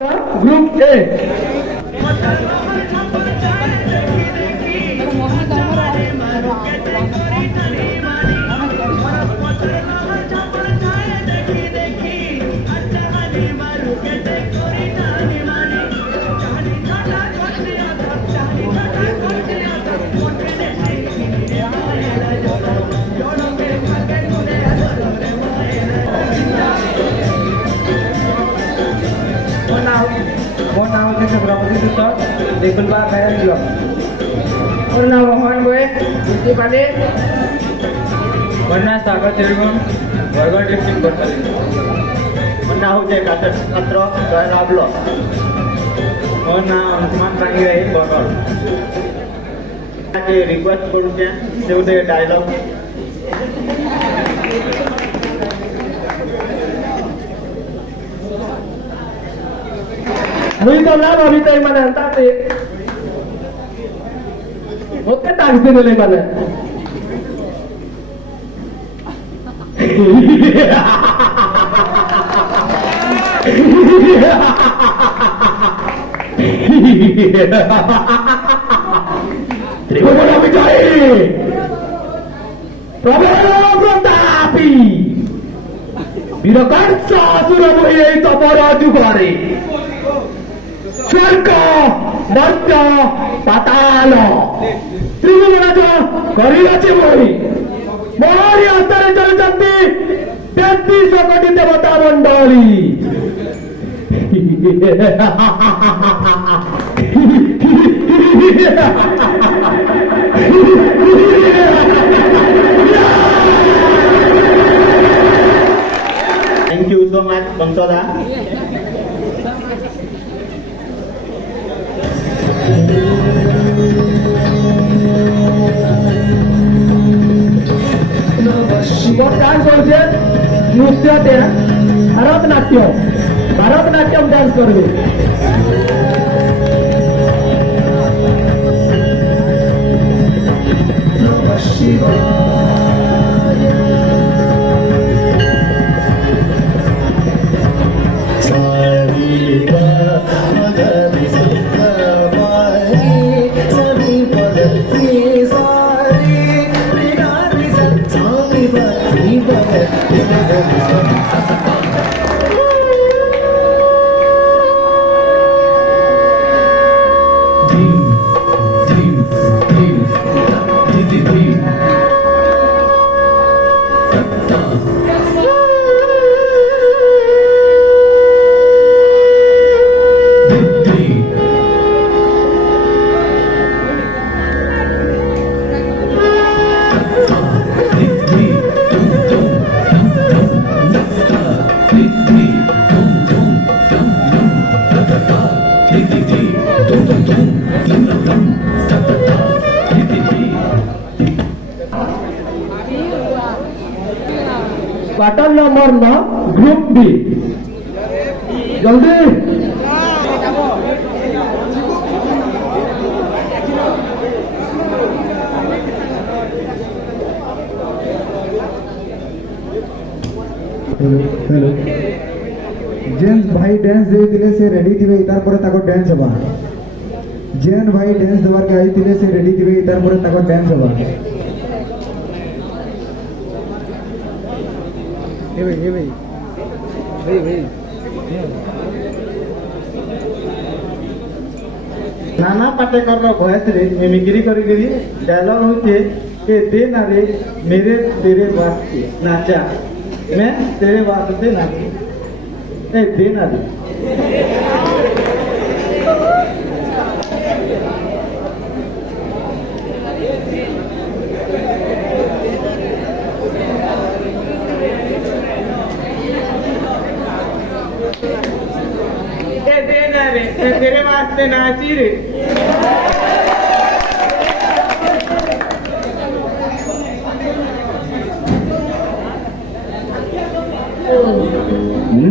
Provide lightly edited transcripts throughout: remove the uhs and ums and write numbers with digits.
Group A. Mohon naon ke seberapa itu tot di keluar kaya juga. Warna mohon gue isi pada warna sagar Cirebon Bargad district berkali. Warna huje kaset katro Rablo. Warna Ansman Rangi Rai Bogor. Ke request করছে সেউতে dialogue Muy tolar ahorita y mana entate. Oke tak sini le mana. Terima kasih Wijaya. Prabowo Pratapi. Birakarsa Surabaya itu paraju kare. स्वर्ग मर्त्य पाताल त्रिभुवन करियाछि बोली मोहरी हस्ତରେ चलुଛନ୍ତି 33 कोटी देवता मंडली thank you so much बंसोदा dance करছে নৃত্যতে ভারতনাট্যম ডান্স করবে क्वार्टर नंबर 9 ग्रुप बी जल्दी हेलो जेम्स भाई डांस देथिले से रेडी थिबे इतार पर ताको डांस हबा जेन भाई डांस देवार के आइथिले से रेडी थिबे इतार पर ताको डांस हबा नाना पाटेकर भयस रे मिमिक्री करी डायलॉग होते के दे ना रे मेरे तेरे वास्ते नाचा मैं तेरे वास्ते नाची ए दे ना रे तेरे वास्ते नाची रे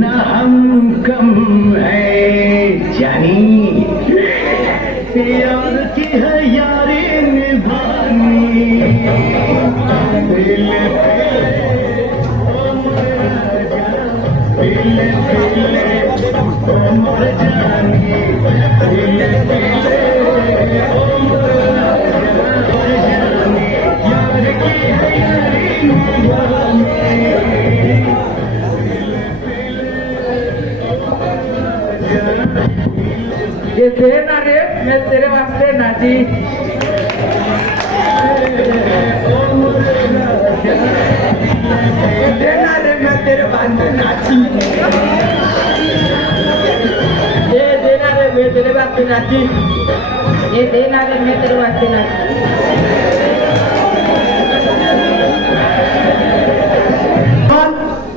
ना हम कम है जानी यार की है यारी निभानी दिल ये दे ना रे मैं तेरे वास्ते नाची दे ना रे मैं तेरे वास्ते नाची ये दे ना रे मैं तेरे वास्ते नाची ये दे ना रे मैं तेरे वास्ते नाची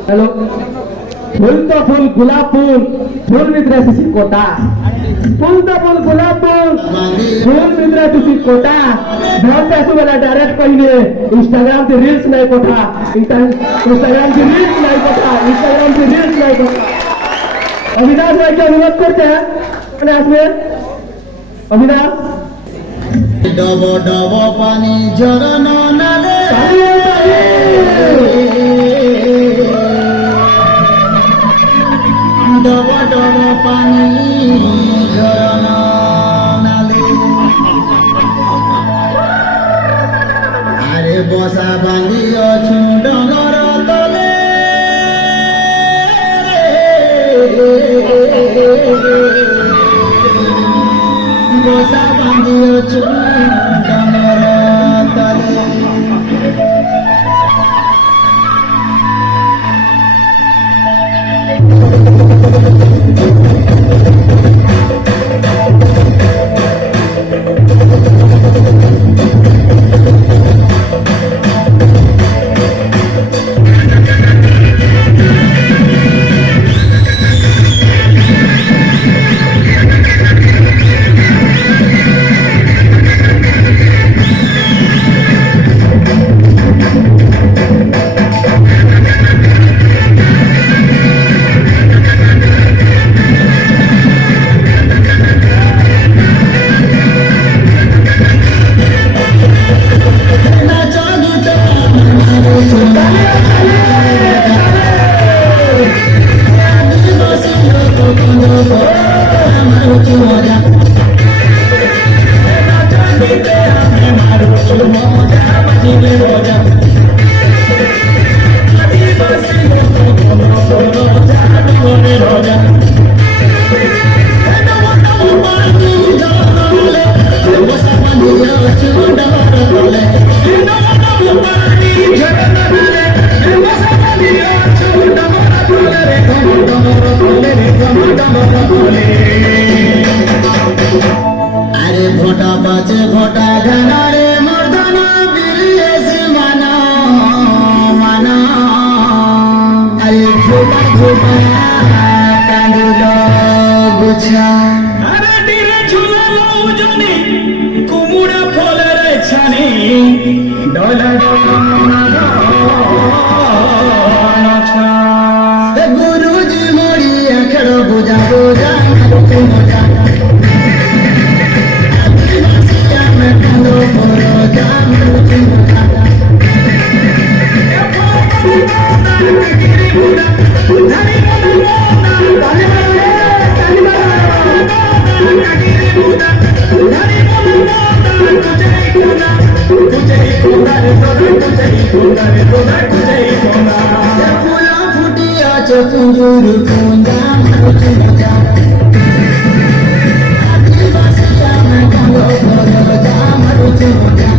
हेलो फूल तो फूल गुलाब फूल फूल मित्र तुसी कोटा फूल तो फूल गुलाब फूल फूल मित्र तुसी कोटा बहुत पैसों वाला डायरेक्ट कहिए इंस्टाग्राम पे रील्स नहीं कोठा इंस्टाग्राम पे रील्स नहीं कोठा इंस्टाग्राम पे रील्स नहीं कोठा अविनाश भाई क्या अनुरोध करते हैं अविनाश में अविनाश डब डब पानी झरना नाले डब डब पानी झरना नाले आरे बसा बांधी अछु डगर तले बसा बांधी अछु डगर तले अरे भोटा बाचे भोटा घना रे मर्दाना बिरियस माना माना अरे भोटा भोटा कांदुलो गुछा अरे धीरे झूला लो जनी कुमुड़ा फल रे छानी डोला गुरुजी मोड़ी अखड़ बुझा बुझा मजा फूला फुटिया चकुंजूर कुंजा मजा आदिवासिया में कालो भरो जा मरुच मजा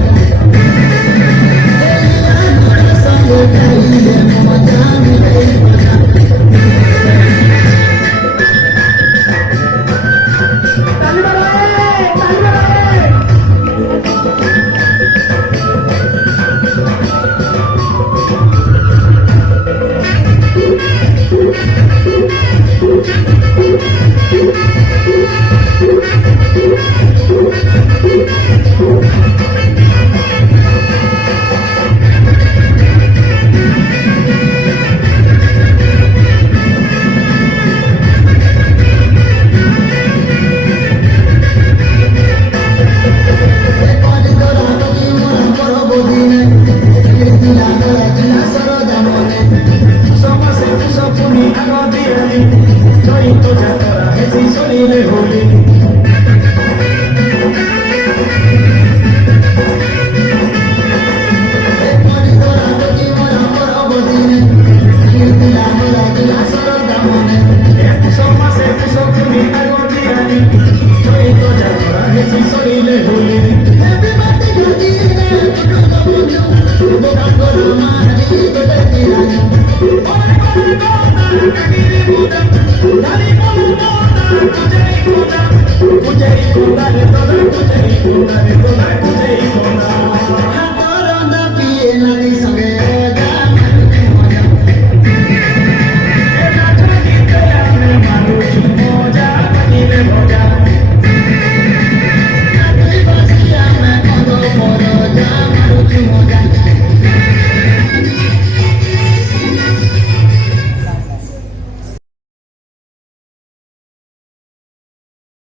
संग कहिले मजा मिले मजा Somos el piso, puni, hago bien, soy tu হেসি শরীরে হলি মাসে পুষো তুমি আগর দিয়ানি চৈত জাগরা হেসি শরীরে হলি Pujai kunda re toda pujai kunda re